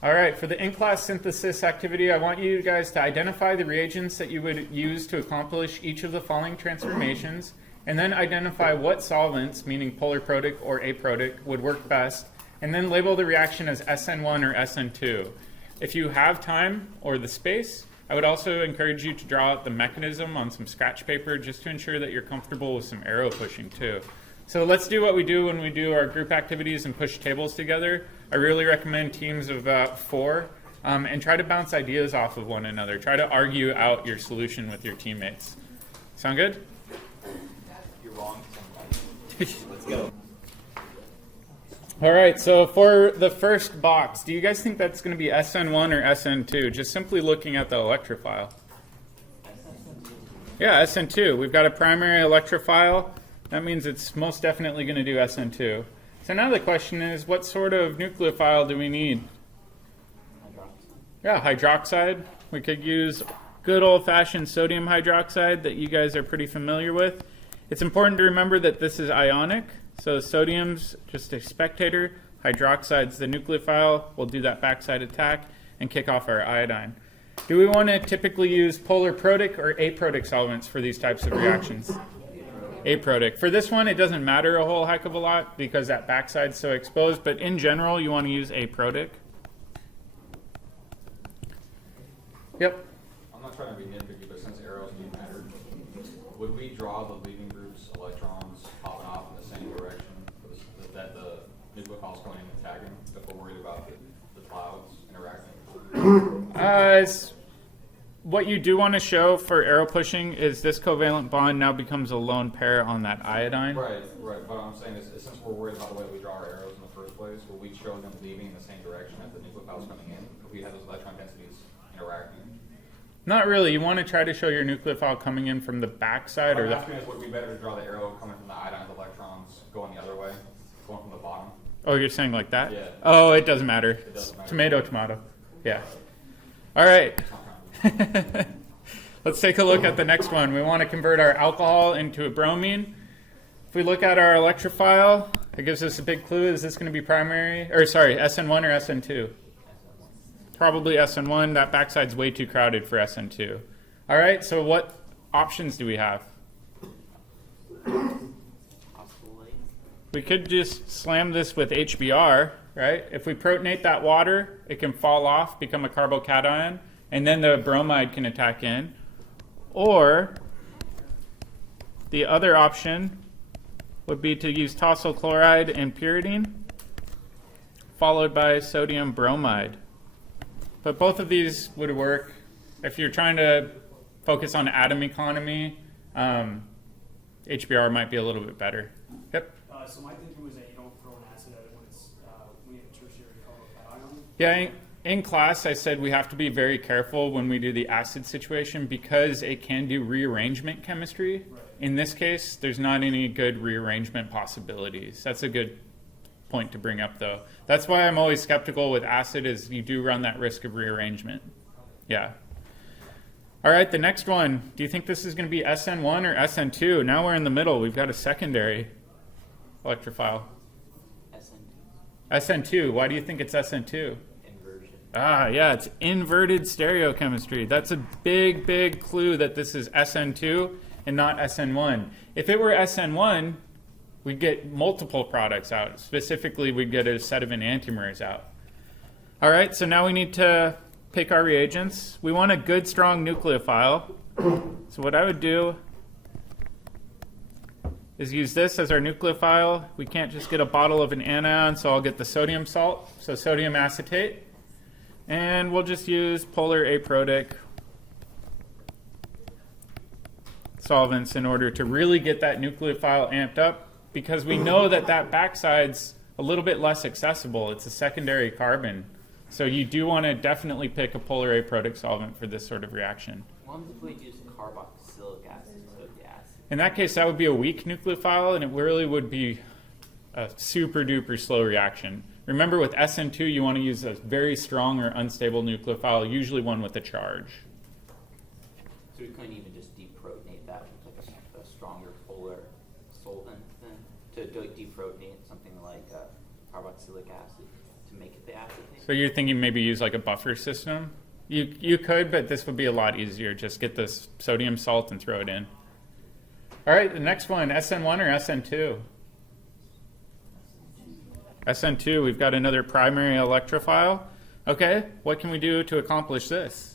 All right, for the in-class synthesis activity, I want you guys to identify the reagents that you would use to accomplish each of the following transformations, and then identify what solvents, meaning polar protic or aprotic, would work best, and then label the reaction as Sn1 or Sn2. If you have time or the space, I would also encourage you to draw out the mechanism on some scratch paper just to ensure that you're comfortable with some arrow pushing too. So let's do what we do when we do our group activities and push tables together. I really recommend teams of 4 and try to bounce ideas off of one another. Try to argue out your solution with your teammates. Sound good? You're wrong sometimes. Let's go. All right, so for the first box, do you guys think that's going to be Sn1 or Sn2? Just simply looking at the electrophile. Yeah, Sn2. We've got a primary electrophile. That means it's most definitely going to do Sn2. So now the question is, what sort of nucleophile do we need? Yeah, hydroxide. We could use good old-fashioned sodium hydroxide that you guys are pretty familiar with. It's important to remember that this is ionic. So sodium's just a spectator. Hydroxide's the nucleophile. We'll do that backside attack and kick off our iodine. Do we want to typically use polar protic or aprotic solvents for these types of reactions? Aprotic. For this one, it doesn't matter a whole heck of a lot because that backside's so exposed, but in general, you want to use aprotic. Yep. I'm not trying to be nitpicky, but since arrows do matter, would we draw the leaving group's electrons popping off in the same direction that the nucleophile's going and attacking if we're worried about the clouds interacting? What you do want to show for arrow pushing is this covalent bond now becomes a lone pair on that iodine. Right. But what I'm saying is since we're worried about the way we draw our arrows in the first place, will we show them leaving in the same direction as the nucleophile's coming in if we have those electron densities interacting? Not really. You want to try to show your nucleophile coming in from the backside. What I'm asking is, would it be better to draw the arrow coming from the iodine with electrons going the other way, going from the bottom? Oh, you're saying like that? Yeah. Oh, it doesn't matter. It doesn't matter. Tomato, tomato. Yeah. All right. Let's take a look at the next one. We want to convert our alcohol into a bromine. If we look at our electrophile, it gives us a big clue. Is this going to be primary, or sorry, Sn1 or Sn2? Probably Sn1. That backside's way too crowded for Sn2. All right, so what options do we have? We could just slam this with HBr, right? If we protonate that water, it can fall off, become a carbocation, and then the bromide can attack in. Or the other option would be to use tosyl chloride and pyridine, followed by sodium bromide. But both of these would work. If you're trying to focus on atom economy, HBr might be a little bit better. Yep. So my thinking was that you don't throw an acid at it when it's when you have a tertiary carbocation. Yeah, in class I said we have to be very careful when we do the acid situation because it can do rearrangement chemistry. Right. In this case, there's not any good rearrangement possibilities. That's a good point to bring up, though. That's why I'm always skeptical with acid is you do run that risk of rearrangement. Yeah. All right, the next one. Do you think this is going to be Sn1 or Sn2? Now we're in the middle. We've got a secondary electrophile. Sn2. Why do you think it's Sn2? Inversion. Yeah, it's inverted stereochemistry. That's a big, big clue that this is Sn2 and not Sn1. If it were Sn1, we'd get multiple products out. Specifically, we'd get a set of enantiomers out. All right, so now we need to pick our reagents. We want a good, strong nucleophile. So what I would do is use this as our nucleophile. We can't just get a bottle of an anion, so I'll get the sodium salt, so sodium acetate. And we'll just use polar aprotic solvents in order to really get that nucleophile amped up, because we know that that backside's a little bit less accessible. It's a secondary carbon. So you do want to definitely pick a polar aprotic solvent for this sort of reaction. What if we use carboxylic acid instead of the acid? In that case, that would be a weak nucleophile, and it really would be a super duper slow reaction. Remember, with Sn2, you want to use a very strong or unstable nucleophile, usually one with a charge. So we couldn't even just deprotonate that with like a stronger polar solvent then to deprotonate something like carboxylic acid to make it the acid thing? So you're thinking maybe use like a buffer system? You could, but this would be a lot easier. Just get this sodium salt and throw it in. All right, the next one, SN1 or SN2? SN2, we've got another primary electrophile. Okay, what can we do to accomplish this?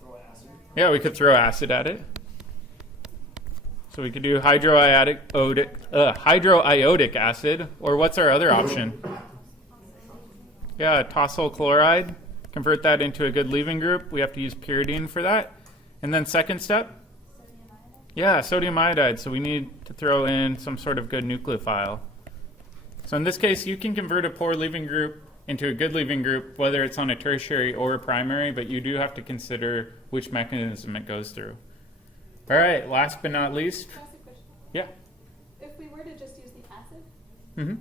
Throw acid. Yeah, we could throw acid at it. So we could do hydroiodic acid, or what's our other option? Yeah, tosyl chloride. Convert that into a good leaving group. We have to use pyridine for that. And then second step? Yeah, sodium iodide. So we need to throw in some sort of good nucleophile. So in this case, you can convert a poor leaving group into a good leaving group, whether it's on a tertiary or a primary, but you do have to consider which mechanism it goes through. All right, last but not least. Can I ask a question? Yeah. If we were to just use the acid, Mm-hmm.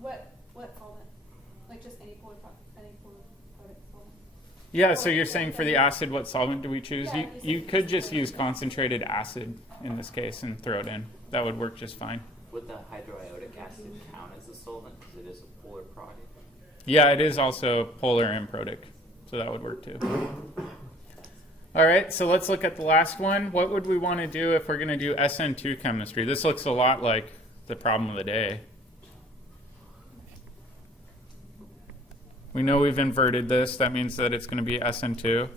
what solvent? Like just any polar product solvent? Yeah, so you're saying for the acid, what solvent do we choose? Yeah, You could just use concentrated acid in this case and throw it in. That would work just fine. Would the hydroiodic acid count as a solvent because it is a polar product? Yeah, it is also polar and protic, so that would work too. All right, so let's look at the last one. What would we want to do if we're going to do Sn2 chemistry? This looks a lot like the problem of the day. We know we've inverted this. That means that it's going to be Sn2.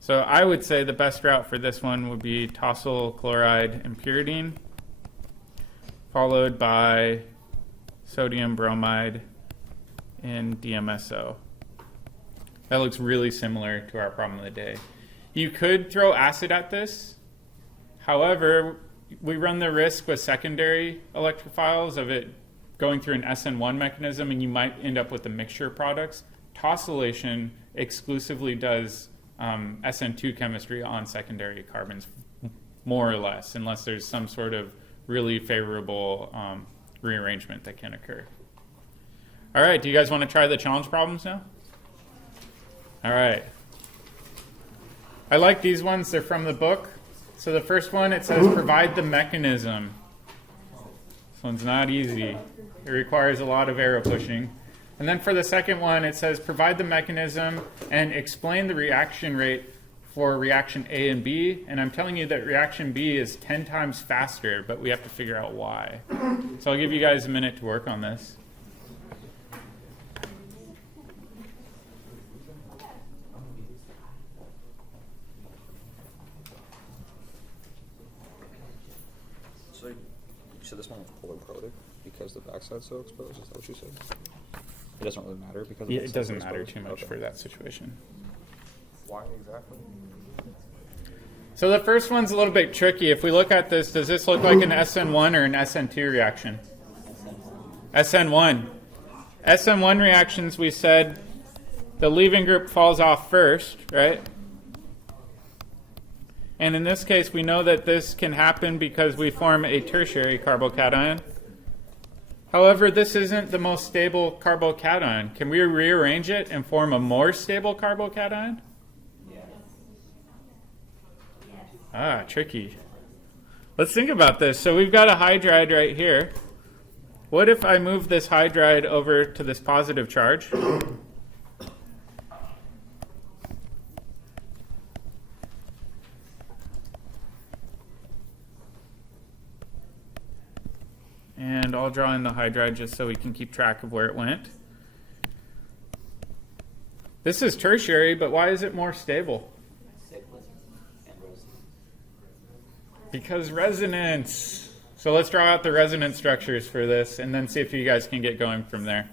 So I would say the best route for this one would be tosyl chloride and pyridine, followed by sodium bromide and DMSO. That looks really similar to our problem of the day. You could throw acid at this. However, we run the risk with secondary electrophiles of it going through an SN1 mechanism, and you might end up with the mixture of products. Tosylation exclusively does SN2 chemistry on secondary carbons, more or less, unless there's some sort of really favorable rearrangement that can occur. All right, do you guys want to try the challenge problems now? All right. I like these ones. They're from the book. So the first one, it says provide the mechanism. This one's not easy. It requires a lot of arrow pushing. And then for the second one, it says provide the mechanism and explain the reaction rate for reaction A and B. And I'm telling you that reaction B is 10 times faster, but we have to figure out why. So I'll give you guys a minute to work on this. So you said this one was polar protic because the backside's so exposed? Is that what you said? It doesn't really matter because Yeah, the it doesn't backside's matter exposed? too much Okay. for that situation. Why exactly? So the first one's a little bit tricky. If we look at this, does this look like an SN1 or an SN2 reaction? SN1. SN1 reactions, we said the leaving group falls off first, right? And in this case, we know that this can happen because we form a tertiary carbocation. However, this isn't the most stable carbocation. Can we rearrange it and form a more stable carbocation? Ah, tricky. Let's think about this. So we've got a hydride right here. What if I move this hydride over to this positive charge? And I'll draw in the hydride just so we can keep track of where it went. This is tertiary, but why is it more stable? Cyclic and resonance. Because resonance. So let's draw out the resonance structures for this and then see if you guys can get going from there.